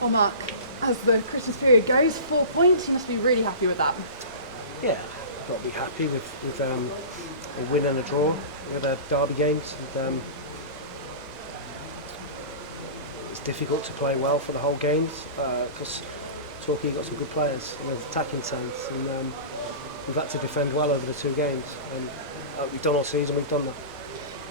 Well, Mark, as the Christmas period goes, 4 points, you must be really happy with that. Yeah, I've got to be happy with a win and a draw with the derby games. And, it's difficult to play well for the whole games because Torquay got some good players in an attacking sense, and we've had to defend well over the two games. And we've done all season, we've done that.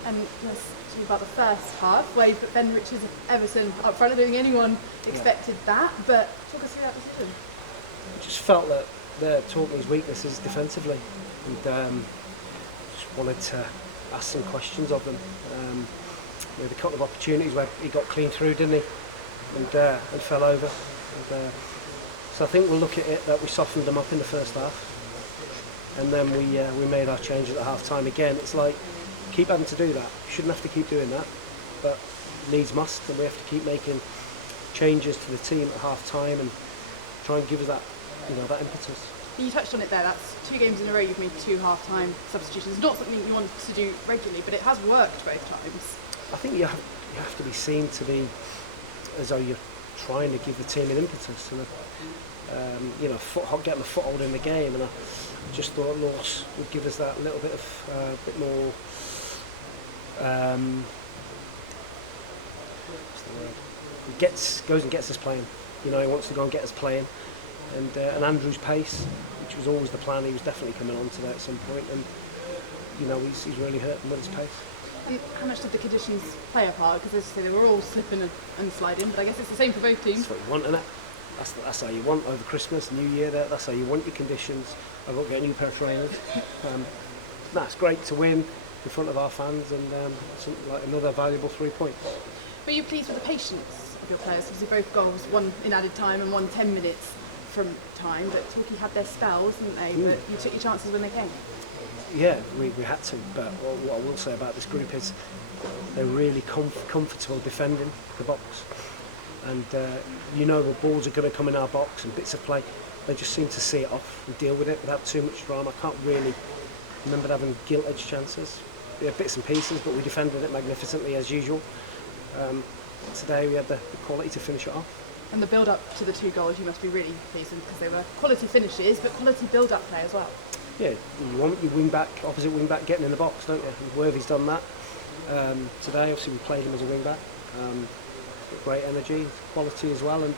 And let's talk about the first half, where you put Ben Richards of Everton up front. I don't think anyone expected that, but talk us through that decision. I just felt that Torquay's weakness is defensively, and just wanted to ask some questions of them. There were a couple of opportunities where he got clean through, didn't he, and fell over. And, so I think we'll look at it that we softened them up in the first half, and then we made our changes at half time. Again, it's like, keep having to do that. You shouldn't have to keep doing that, but needs must, and we have to keep making changes to the team at half time and try and give us that, that impetus. You touched on it there. That's 2 games in a row you've made 2 half-time substitutions. Not something you wanted to do regularly, but it has worked both times. I think you have to be seen to be as though you're trying to give the team an impetus and get them a foothold in the game. And I just thought loss would give us that little bit of bit more. What's the word? He goes and gets us playing. He wants to go and get us playing. And Andrew's pace, which was always the plan, he was definitely coming on to that at some point, and he's really hurting with his pace. And how much did the conditions play a part? Because as I say, they were all slipping and sliding, but I guess it's the same for both teams. That's what you want, isn't it? That's how you want over Christmas, New Year. That's how you want your conditions. I've got to get a new pair of trainers. It's great to win in front of our fans, and something like another valuable 3 points. Were you pleased with the patience of your players? Obviously both goals, one in added time and one 10 minutes from time, but Torquay had their spells, didn't they? But you took your chances when they came. Yeah, we had to, but what I will say about this group is they're really comfortable defending the box, and the balls are going to come in our box and bits of play. They just seem to see it off and deal with it without too much drama. I can't really remember having gilt-edged chances. We had bits and pieces, but we defended it magnificently as usual. Today we had the quality to finish it off. And the build-up to the 2 goals, you must be really pleased with, because they were quality finishes, but quality build-up play as well. Yeah, you want your opposite wing-back getting in the box, don't you? And Worthy's done that. Today, obviously, we played him as a wing-back. Great energy, quality as well, and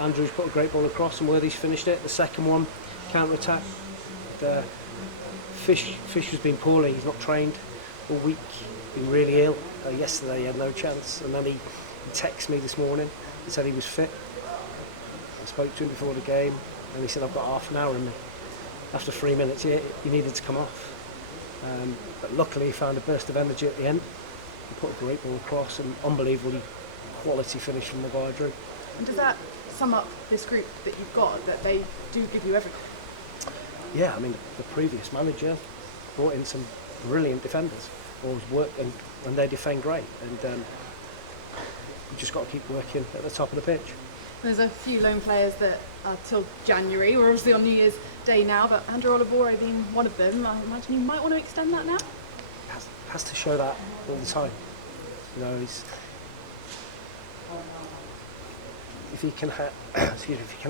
Andrew's put a great ball across, and Worthy's finished it. The second one, counter-attack. Fish has been poorly, he's not trained all week, been really ill. Yesterday he had no chance, and then he texted me this morning and said he was fit. I spoke to him before the game, and he said, I've got half an hour in me. After 3 minutes, he needed to come off. But luckily, he found a burst of energy at the end. He put a great ball across, and unbelievably quality finish from Maguire Drew. And does that sum up this group that you've got, that they do give you everything? Yeah, I mean, the previous manager brought in some brilliant defenders, and they defend great. And we've just got to keep working at the top of the pitch. There's a few loan players that are till January. We're obviously on New Year's Day now, but Andrew Olivoro being one of them, I imagine you might want to extend that now? Has to show that all the time. If he can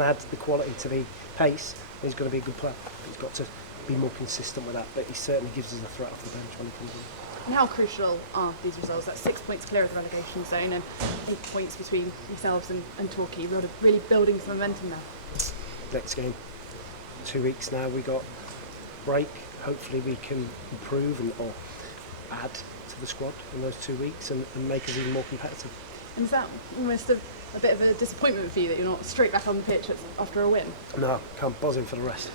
add the quality to the pace, he's going to be a good player. He's got to be more consistent with that, but he certainly gives us a threat off the bench when he comes in. And how crucial are these results? That's 6 points clear of the relegation zone and 8 points between yourselves and Torquay. We're really building some momentum there. Next game, 2 weeks now, we got break. Hopefully we can improve or add to the squad in those 2 weeks and make us even more competitive. And is that almost a bit of a disappointment for you that you're not straight back on the pitch after a win? No, can't buzz him for the rest.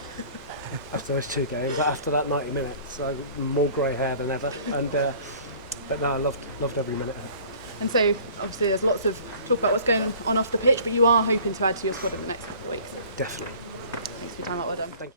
After those 2 games, after that 90 minutes, so more grey hair than ever. And but no, I loved every minute. And so obviously there's lots of talk about what's going on off the pitch, but you are hoping to add to your squad in the next couple of weeks. Definitely. Thanks for your time. Well done. Thank you.